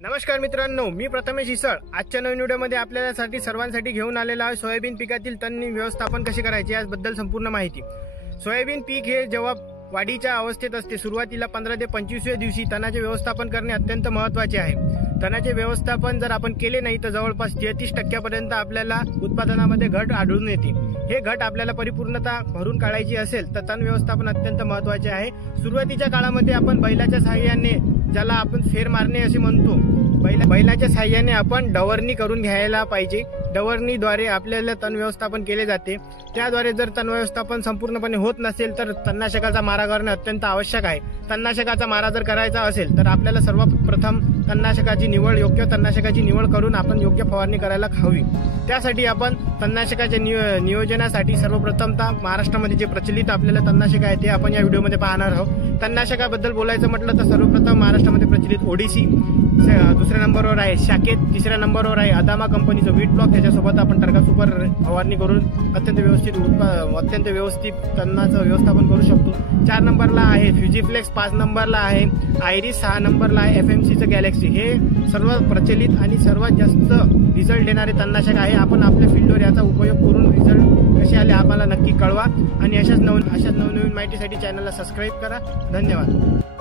नमस्कार मित्रांनो, मी प्रथमेश इसळ आजच्या नवीन व्हिडिओमध्ये आपल्यासाठी सर्वांसाठी घेऊन आलेला आहे सोयाबीन पिकातील तण व्यवस्थापन कसे करायचे याबद्दल संपूर्ण माहिती। सोयाबीन पीक हे जेव्हा वाढीच्या अवस्थेत असते सुरुवातीला 15 ते 25व्या दिवशी तणाचे व्यवस्थापन करणे अत्यंत महत्त्वाचे आहे। तणाचे व्यवस्थापन जर आपण केले नाही तर जवळपास 33% पर्यंत आपल्याला उत्पादनामध्ये घट आढळून येते। हे घट आपल्याला परिपूर्णता भरून काढायची असेल तर तण व्यवस्थापन अत्यंत महत्त्वाचे आहे। सुरुवातीच्या काळामध्ये आपण बैलाच्या सहाय्याने, ज्याला आपण फेर मारणे असे म्हणतो, बैलाच्या सहाय्याने आपण डवरणी करून घ्यायला पाहिजे। डवरणीद्वारे आपल्याला तण व्यवस्थापन केले जाते। त्याद्वारे जर तण व्यवस्थापन संपूर्णपणे होत नसेल तर तणनाशकाचा मारा करणे अत्यंत आवश्यक आहे। तणनाशकाचा मारा जर करायचा असेल तर आपल्याला सर्वप्रथम योग्य तणनाशकाची निवड करून आपण योग्य फवारणी करायला हवी। त्यासाठी आपण तणनाशकाच्या नियोजनासाठी सर्वप्रथमतः महाराष्ट्रामध्ये जे प्रचलित आपल्याला तणनाशक आहे ते आपण या व्हिडिओमध्ये पाहणार आहोत। तणनाशकाबद्दल बोलायचं म्हटलं तर सर्वप्रथम महाराष्ट्रामध्ये प्रचलित ओडीसी, दुसऱ्या नंबरवर आहे शाकेत, तिसऱ्या नंबरवर आहे अदामा कंपनीचं वीट ब्लॉक। त्याच्यासोबत आपण टर्का सुपर फवारणी करून अत्यंत व्यवस्थित तणाचं व्यवस्थापन करू शकतो। 4 नंबरला आहे फ्युजीफ्लेक्स, 5 नंबरला आहे आयरिस, 6 नंबरला आहे FMCचं गॅलेक्सी। हे सर्व प्रचलित आणि सर्वात जास्त रिझल्ट देणारे तणनाशक आहे। आपण आपल्या फील्डवर याचा उपयोग करून रिझल्ट कसे आले आम्हाला नक्की कळवा आणि अशाच नवनवीन माहितीसाठी चॅनलला सबस्क्राईब करा। धन्यवाद।